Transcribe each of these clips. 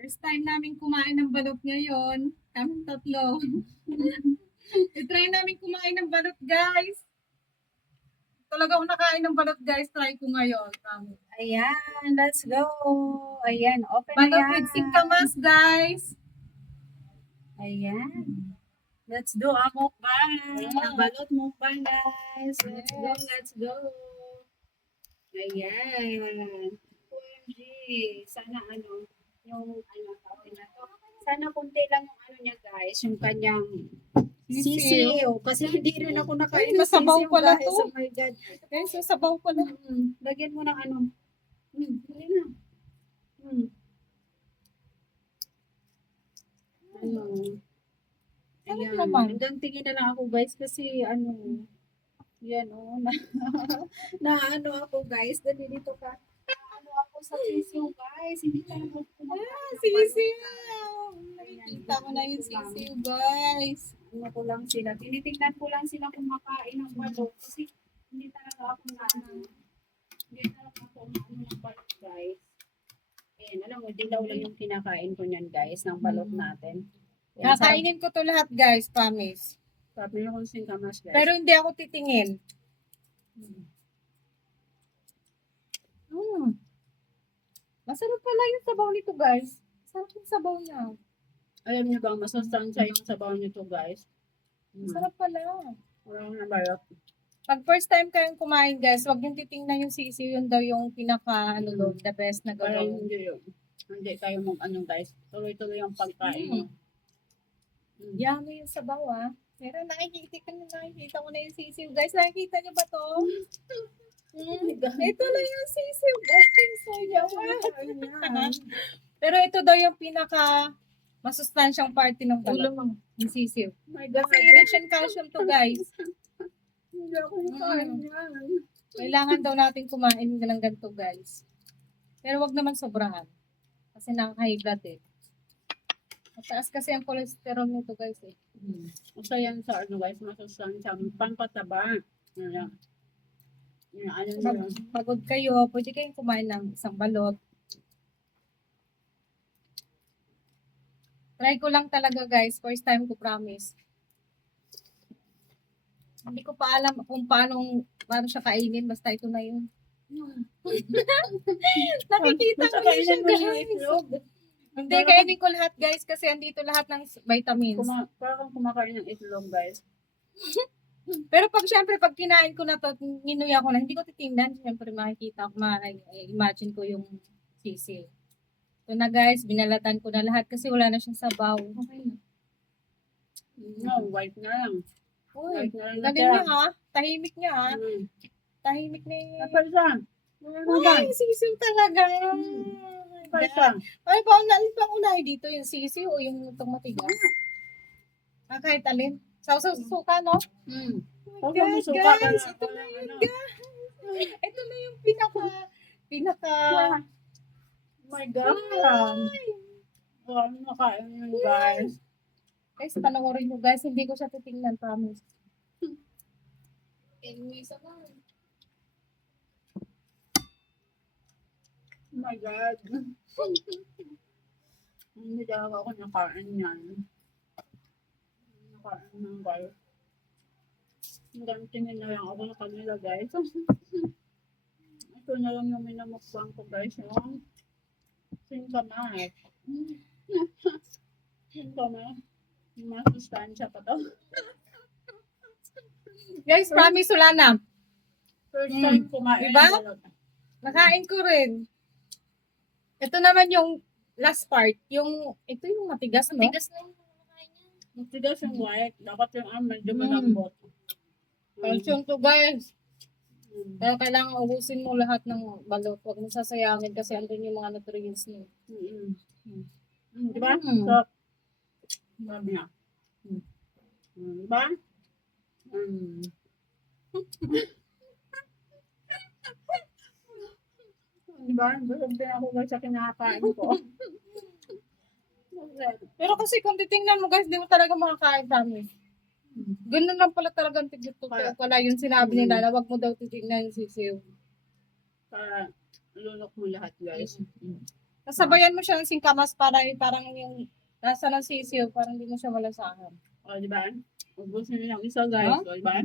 First time namin kumain ng balot ngayon. Kaming tatlo. I-try namin kumain ng balot, guys. Talaga ako nakain ng balot, guys. Try ko ngayon. Ayan, let's go. Ayan, open na Balot yan. with singkamas, guys. Ayan. Let's do a mukbang. Yeah. Balot mukbang, guys. Let's go, let's go. Ayan. OMG. Sana tawag na to. Sana kunti lang yung niya, guys. Yung kanyang sisiw. Kasi hindi rin ako nakain ng Masabaw sisiw, pala guys. to. Oh my God. Guys, sabaw pala. Lagyan mo ng hindi na. Ayan. naman? Hanggang tingin na lang ako, guys, kasi yan na ako, guys, dali dito ka. Ako sa sisiw, guys, hindi ka naman Sisiw. Nakikita ko na yung sisiw, guys. ko lang sila. Tinitingnan ko lang sila kumakain ng balot kasi hindi talaga ako ng balot, guys. Ayan, alam mo, dilaw lang yung kinakain ko niyan, guys, ng balot natin. Ayan, Kakainin ko to lahat, guys. Promise. sabi niyo kung singkamas, guys. Pero hindi ako titingin. Masarap pala yung sabaw nito, guys. Sarap yung sabaw niya. Alam niyo ba, masustansya yung sabaw nito, guys. Masarap pala. Walang nabalot. Pag first time kayong kumain, guys, huwag yung titingnan yung sisiw. Yun daw yung pinaka, the best na Para gawin. hindi tayo guys. Tuloy-tuloy yung pagkain niyo. Yummy yung sabaw, ah. Pero nakikita ko na yung sisiw. Guys, nakikita niyo ba to? Ito na yung sisiw, guys. So, yaman. Pero ito daw yung pinaka masustansyang party ng balot. Yung sisiw. Kasi rich in calcium to, guys. Hindi ako nakain yan. Kailangan daw natin kumain ng ganito, guys. Pero wag naman sobrahan. Kasi nakaka-high blood eh. Mataas kasi ang cholesterol nito, guys eh. Kasi yan sa guys, masustansya. Pampataba. Ayan. Pagod kayo, pwede kayong kumain ng isang balot. Try ko lang talaga, guys. First time ko, promise. Hindi ko pa alam kung paano siya kainin. Basta ito na yun. Nakikita ko na siya, guys. Hindi, kainin ko lahat, guys. Kasi andito lahat ng vitamins. Parang kumakain ng itlog, guys. Pero syempre, pag kinain ko na to, ninuya ko na, hindi ko titingnan. Syempre, makikita ko, imagine ko yung sisiw. So na, guys, binalatan ko na lahat kasi wala na siyang sabaw. Okay na. No, white na lang. Uy, White na lang galing niya ha. Tahimik niya ha. Tahimik na yun. Napalsa. Ay, sisiw talaga. Napalsa. Ay, paano pang unahin dito yung sisiw o yung itong matigas? Kahit alin. Suka, no? Oh, Guys, ito na yun, guys. Ito na yung pinaka, oh my God. Nakain yun, guys. Guys, panoorin nyo, guys. Hindi ko siya titingnan, promise. Oh my God. Hindi talaga ako nakain yan. Nakain ng guys. Hanggang tingin na lang ako sa kanila, guys. Ito na lang yung minamukbang ko, guys. Yung singkamas. Singkamas. Masustansya pa to. Guys, promise, wala na. First time kumain. Diba? Nakain ko rin. Ito naman yung last part. Ito yung matigas, no? Matigas na yung kumakain niya. Matigas yung white. Dapat yung medyo malambot. Calcium to, guys. Kaya kailangan ubusin mo lahat ng balot. Huwag mo sasayangin kasi andun yung mga nutrients niyo. Diba? So, sabi nga. Diba? Diba? Busog din ako guys sa kinakain ko. Pero kasi kung titingnan mo, guys, di mo talaga makakain, promise. Ganun lang pala talagang tigit ko. Kaya pala yung sinabi nila na wag mo daw titignan yung sisiw. Para lunok mo lahat, guys. Kasabayan mo siya ng singkamas para parang yung nasa ng sisiyo, parang hindi mo siya malasahan. O, di ba? Ubus na lang isa, guys. Huh? O, di ba?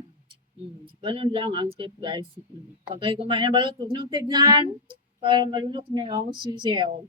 Ganun lang ang tip, guys. Pag kayo kumain ng balut, huwag niyong tignan para malunok na yung sisiyo.